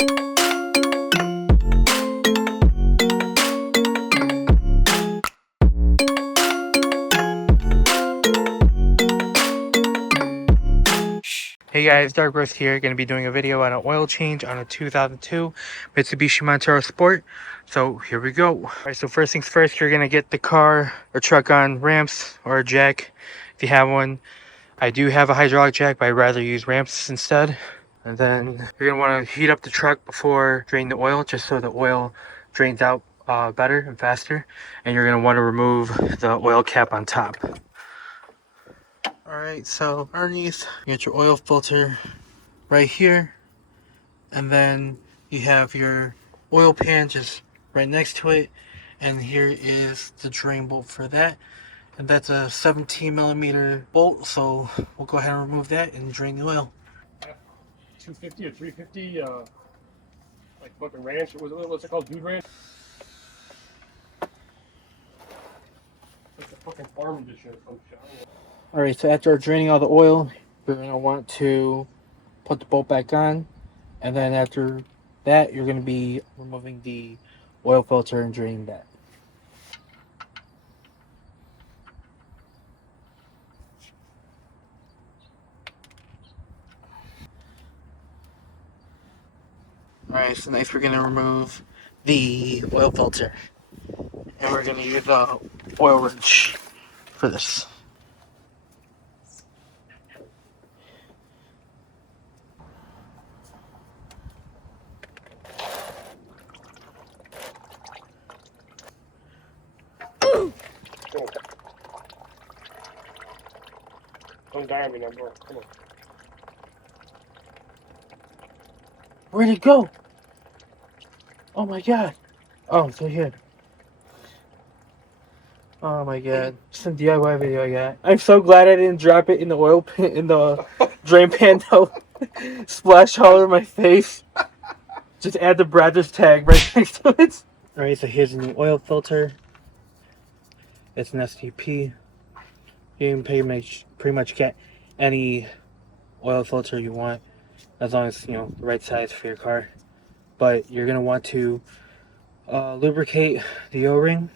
Hey guys, Dark Roast here. Going to be doing a video on an oil change on a 2002 Mitsubishi Montero Sport. So here we go. Alright, so first things first, you're going to get the car or truck on ramps or a jack if you have one. I do have a hydraulic jack, but I'd rather use ramps instead. And then you're going to want to heat up the truck before draining the oil, just so the oil drains out better and faster. And you're going to want to remove the oil cap on top. Alright, so underneath, you get your oil filter right here, and then you have your oil pan just right next to it, and here is the drain bolt for that, and that's a 17mm bolt, so we'll go ahead and remove that and drain the oil. 250 or 350, like fucking ranch, what's it called, dude ranch? It's a fucking farm edition or some shit. Alright, so after draining all the oil, you're going to want to put the bolt back on, and then after that you're going to be removing the oil filter and draining that. Alright, so next we're going to remove the oil filter, and we're going to use the oil wrench for this. Don't die on me now, bro. Come on. Where'd it go? Oh my god. Oh, it's right here. Oh my god. Some DIY video I got. I'm so glad I didn't drop it in the oil pan, in the drain pan though. Splash all over my face. Just add the Brothers tag right next to it. Alright, so here's a new oil filter. It's an STP. You can pretty much get any oil filter you want, as long as, you know, the right size for your car. But you're going to want to lubricate the O-ring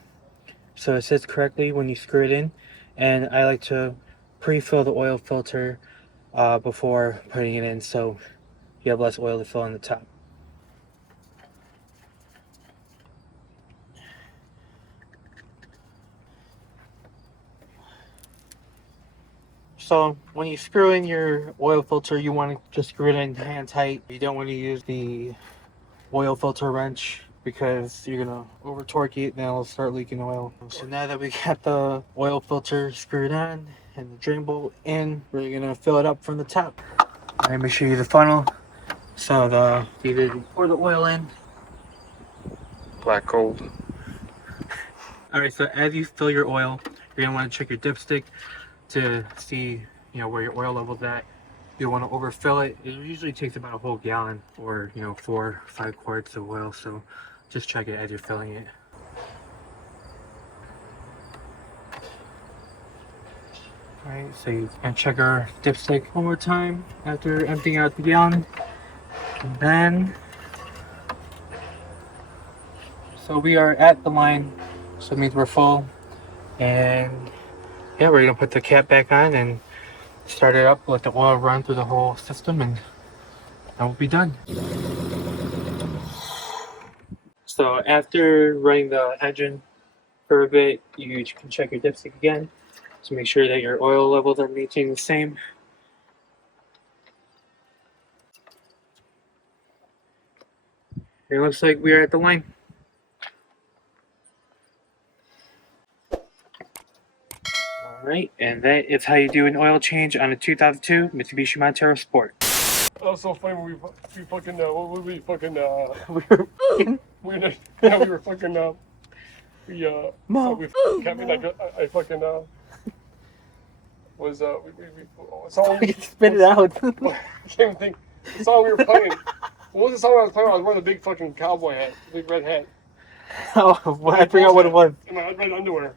so it sits correctly when you screw it in. And I like to pre-fill the oil filter before putting it in, so you have less oil to fill on the top. So when you screw in your oil filter, you want to just screw it in hand tight. You don't want to use the oil filter wrench because you're gonna over torque it and it'll start leaking oil. So now that we got the oil filter screwed on and the drain bolt in, we're gonna fill it up from the top. Let me show you the funnel. So you pour the oil in. Black gold. Alright, so as you fill your oil, you're gonna want to check your dipstick to see, you know, where your oil level's at. You don't want to overfill it. It usually takes about a whole gallon, or, you know, 4 or 5 quarts of oil, so just check it as you're filling it. Alright, so you can check our dipstick one more time after emptying out the gallon. And then, so we are at the line, so it means we're full. And yeah, we're gonna put the cap back on and start it up, let the oil run through the whole system, and that will be done. So after running the engine for a bit, you can check your dipstick again to make sure that your oil levels are maintaining the same. It looks like we are at the line. Alright, and that is how you do an oil change on a 2002 Mitsubishi Montero Sport. That was so funny when we fucking, what were we fucking, We were fucking... we were fucking, Mom. we fucking kept me, like, I fucking, was, song, spit it out. I can't even think. The song we were playing. What was the song I was playing? I was wearing the big fucking cowboy hat, big red hat. Oh, well, I forgot what it was. In my red underwear.